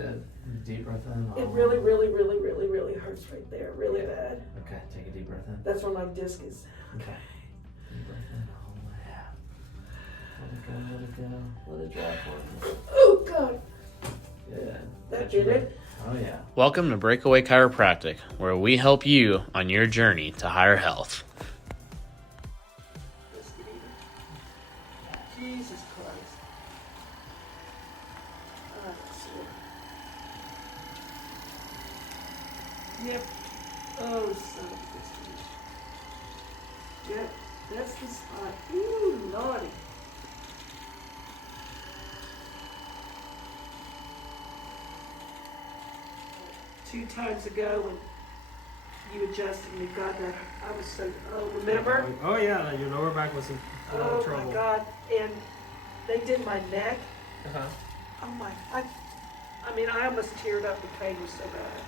did. Deep breath in. It really, really, really, really, really hurts right there. Really bad. Okay, take a deep breath in. That's where my disc is. Okay. Deep breath in. All the way out. Let it go, let it go. Let it drop for you. Oh, God. Yeah. That did it? Oh, yeah. Welcome to Breakaway Chiropractic, where we help you on your journey to higher health. Let's get even. Jesus Christ. Oh, that's it. Yep. Oh, son of a bitch. Yep, that's the spot. Ooh, naughty. Two times ago when you adjusted me, God, that I was so, remember? Oh yeah, your lower back was in Oh trouble. my God, and they did my neck. Uh-huh. Oh my, I mean, I almost teared up, the pain was so bad.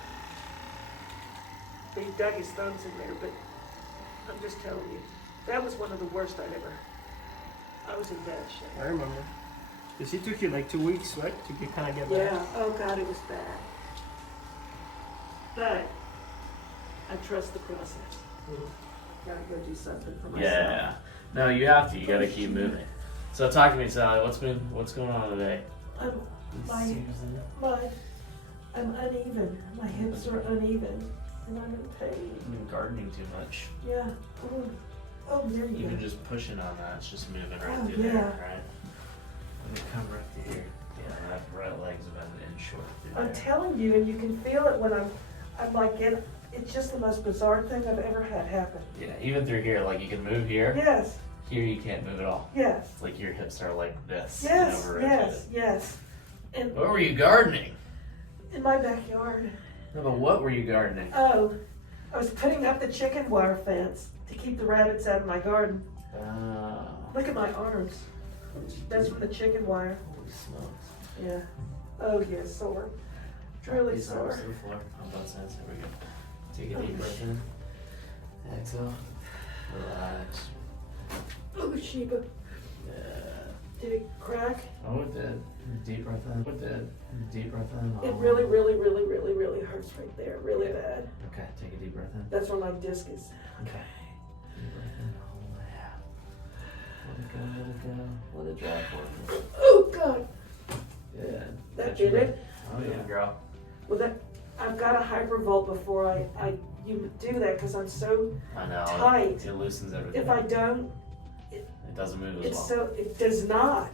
He dug his thumbs in there, but I'm just telling you, that was one of the worst I'd ever, I was in bad shape. I remember. Because it took you like 2 weeks, right, to kind of get back? Yeah, oh God, it was bad. But I trust the process. Gotta go do something for myself. Yeah. No, you have to. You gotta keep moving. So talk to me, Sally. What's going on today? I'm uneven. My hips are uneven, and I'm in pain. You've been gardening too much. Yeah. Oh, there you Even go. just pushing on that, it's just moving right Oh, through yeah. there, right? Let me come right through here. Yeah, that right leg's about an inch short through I'm there. telling you, and you can feel it when I'm like, it's just the most bizarre thing I've ever had happen. Yeah, even through here, like you can move here. Yes, Here you can't move at all. yes, It's like your hips are like this. yes, over yes, yes. And What were you gardening? in my backyard, No, but what were you gardening? oh, I was putting up the chicken wire fence to keep the rabbits out of my garden. Look at my arms. That's from the chicken wire. Holy smokes. Yeah. Oh, yeah, sore. Drop Really these arms sore. to the floor on both sides. There we go. Take a deep breath in. Exhale. Relax. Oh, Sheba. Yeah. Did it crack? Oh, it did. Deep breath in. It did. Deep breath in. It really, really, really, really, really hurts right there. Really bad. Okay, take a deep breath in. That's where my disc is. Okay. Deep breath in. All the way out. Let it go, let it go. Let it drop for you. Oh, God. Yeah. That did it? Oh, yeah, girl. Well, I've got a hypervolt before you do that because I'm so I know. tight. It loosens everything. If I don't, It doesn't move as it's well. it does not.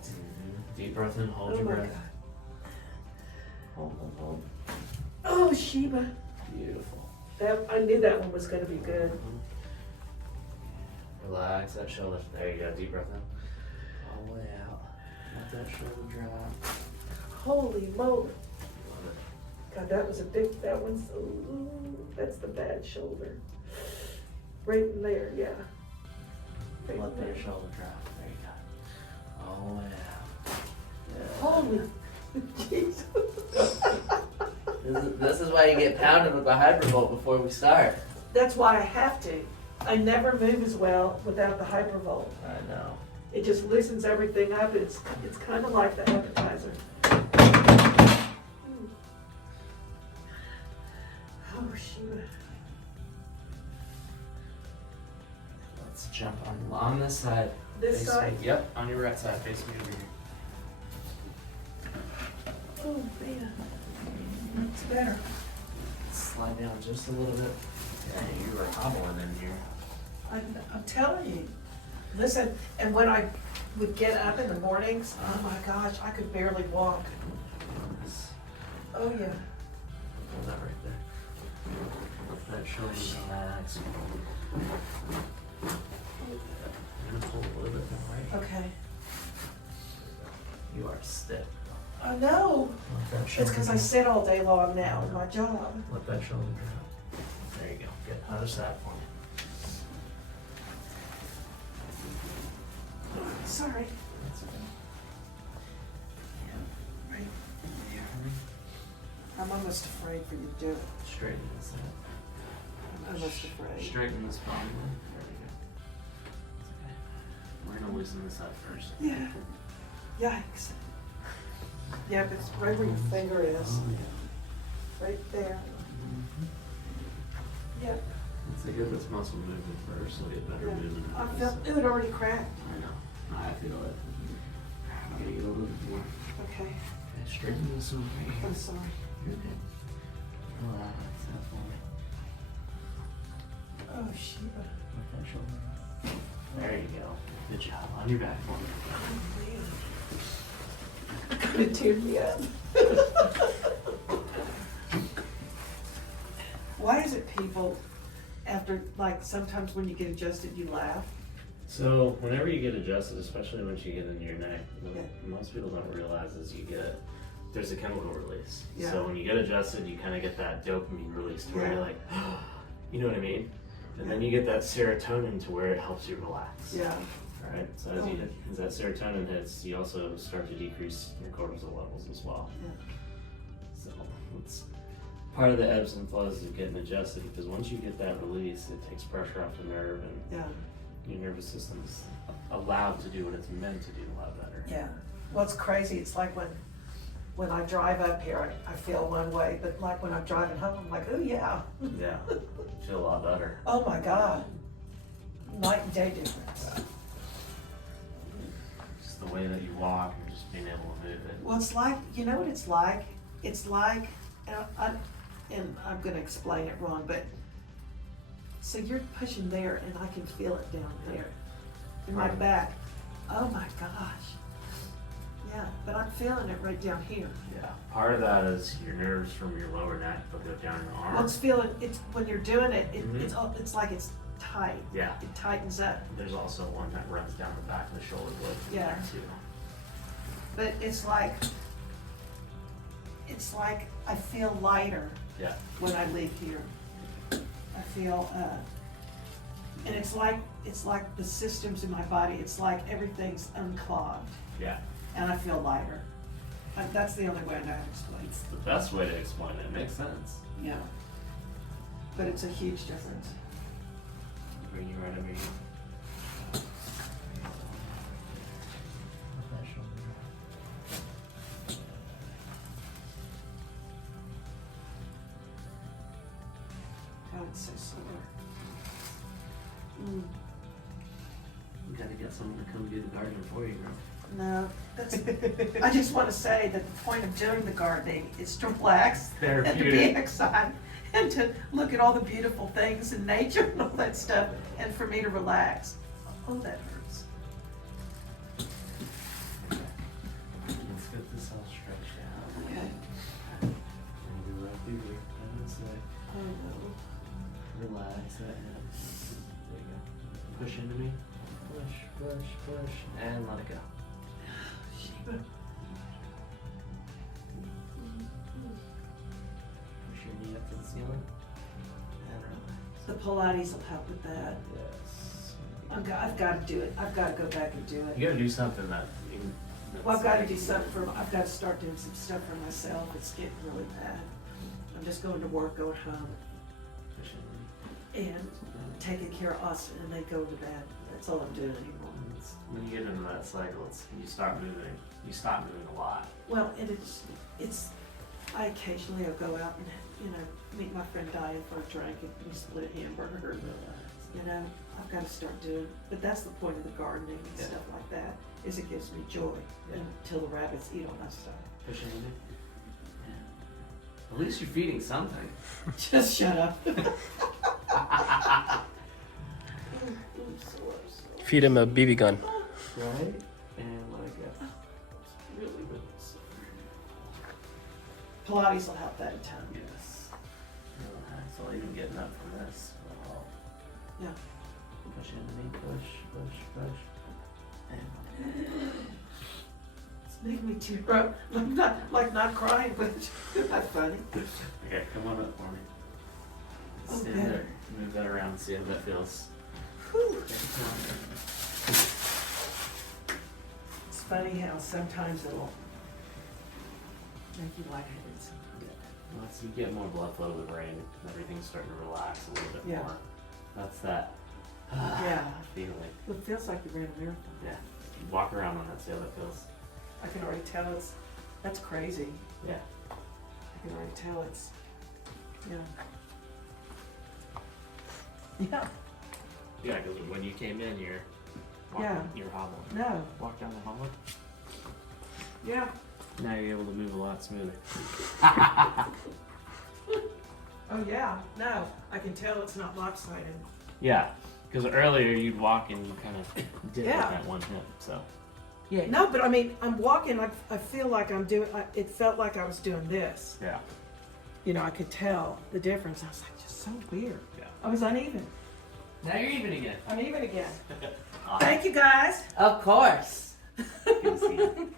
Deep breath in. Hold Oh your my breath. God. Hold. Oh, Sheba. Beautiful. I knew that one was going to be good. Relax that shoulder. There you go. Deep breath in. All the way out. Let that shoulder drop. Holy moly. Love it. God, that one's, ooh, that's the bad shoulder. Right in there, yeah. Right Let in that there. shoulder drop. There you go. All the way out. Yeah. Holy Jesus. This is why you get pounded with the hypervolt before we start. That's why I have to. I never move as well without the hypervolt. I know. It just loosens everything up. It's kind of like the appetizer. Oh, shoot. Let's jump on this side. This Face side? Me. Yep, on your right side. Face me over here. Oh, man. It's better. Slide down just a little bit. Yeah, you were hobbling in here. I'm telling you. Listen, and when I would get up in the mornings, oh my gosh, I could barely walk. Oh, yeah. Hold that right there. Let that shoulder relax. I'm gonna pull a little bit more right. Okay. You are stiff. Oh, no. Let that It's shoulder because I sit all day long now in my job. Let that shoulder drop. There you go. Good. Other side for me. Sorry. That's okay. Right there. I'm almost afraid for you to do it. Straighten this out. I'm almost afraid. Straighten this body. There we go. It's okay. We're gonna loosen this up first. Yeah. Yikes. Yep, it's right where your finger is. Right there. Yep. It's a good muscle movement first, so get better movement. I felt it had already cracked. I know. I feel it. I'm gonna get a little bit more. Okay. Okay, straighten this over here. I'm sorry. You're good. Relax that for me. Oh, Sheba. With that shoulder. There you go. Good job. On your back for me. Oh, man. It teared me up. Why is it people, after, like, sometimes when you get adjusted, you laugh? So whenever you get adjusted, especially once you get in your neck, what Yeah. most people don't realize is there's a chemical release. Yeah. So when you get adjusted, you kind of get that dopamine release to where Yeah. you're like, you know what I mean? And then you get that serotonin to where it helps you relax. Yeah. All right. So as that serotonin hits, you also start to decrease your cortisol levels as well. Yeah. So it's part of the ebbs and flows of getting adjusted, because once you get that release, it takes pressure off the nerve, and Yeah. your nervous system's allowed to do what it's meant to do a lot better. Yeah. Well, it's crazy. It's like when I drive up here, I feel one way, but like when I'm driving home, I'm like, oh yeah. Yeah. Feel a lot better. Oh my God. Night and day difference. Just the way that you walk and just being able to move it. Well, it's like, you know what it's like? It's like, and I'm gonna explain it wrong, but, so you're pushing there and I can feel it down there in my back. Oh my gosh. Yeah, but I'm feeling it right down here. Yeah. Part of that is your nerves from your lower neck, they'll go down your arm. Well, it's when you're doing it, Mhm. it's like it's tight. Yeah. It tightens up. There's also one that runs down the back of the shoulder blade from Yeah. there too. But it's like I feel lighter Yeah. when I leave here. I feel, and it's like the systems in my body, it's like everything's unclogged Yeah. and I feel lighter. That's the only way I know how to explain It's the best way to explain it. It makes sense. it. Yeah. But it's a huge difference. Bring you right over here. With that shoulder. God, it's so sore. Mm. We gotta get someone to come do the garden for you, girl. No, I just want to say that the point of doing the gardening is to relax and to be Therapeutic. outside and to look at all the beautiful things in nature and all that stuff, and for me to relax. Oh, that hurts. Let's get this all stretched out. Okay. And go right through here. And it's like, Oh no. relax that hip. There you go. Push into me. Push, push, push. And let it go. Sheba. Push your knee up to the ceiling. And relax. The Pilates will help with that. Yes. I've got to do it. I've got to go back and do it. You gotta do something that. Well, I've got to do something I've got to start doing some stuff for myself. It's getting really bad. I'm just going to work, going home, Push into me. and taking care of Austin, and they go to bed. That's all I'm doing anymore. When you get into that cycle, you start moving. You stop moving a lot. Well, and it's, I occasionally will go out and, meet my friend Diane for a drink and we split a hamburger. I've got to start doing, but that's the point of the gardening and Yeah. stuff like that, is it gives me joy Yeah. until the rabbits eat all my stuff. Push into me. Yeah. At least you're feeding something. Just shut up. Feed him a BB gun. Right? And let it go. It's really, really sore. Pilates will help that a ton. Yes. Relax. I'll even getting up from this. Well, Yeah. push into me. Push, push, push. And It's making me tear up. I'm not crying, but it's not funny. okay, come on up for me. Oh, Stand better. there. Move that around. See how that feels. Whew. It's funny how sometimes it'll make you lightheaded. Once you get more blood flow to the brain, everything's starting to relax a little bit Yeah. more. That's that Yeah. feeling. It feels like you ran a marathon. Yeah. Walk around on that, see how that feels. I can already tell it's That's crazy. Yeah. I can already tell it's, yeah. Yeah, Yeah, because when you came in, you're walking, Yeah. you're hobbling. no, Walk down the hallway. yeah. Now you're able to move a lot smoother. Oh, yeah, no, I can tell it's not lopsided. Yeah, because earlier you'd walk and you kind of did Yeah. that one hip. So. Yeah, no, but I mean, I'm walking, I feel like I'm doing, it felt like I was doing this. Yeah. You know, I could tell the difference. I was like, just so weird. Yeah. I was uneven. Now you're even again. I'm even again. Awesome. Thank you, guys. Of course. Good to see you.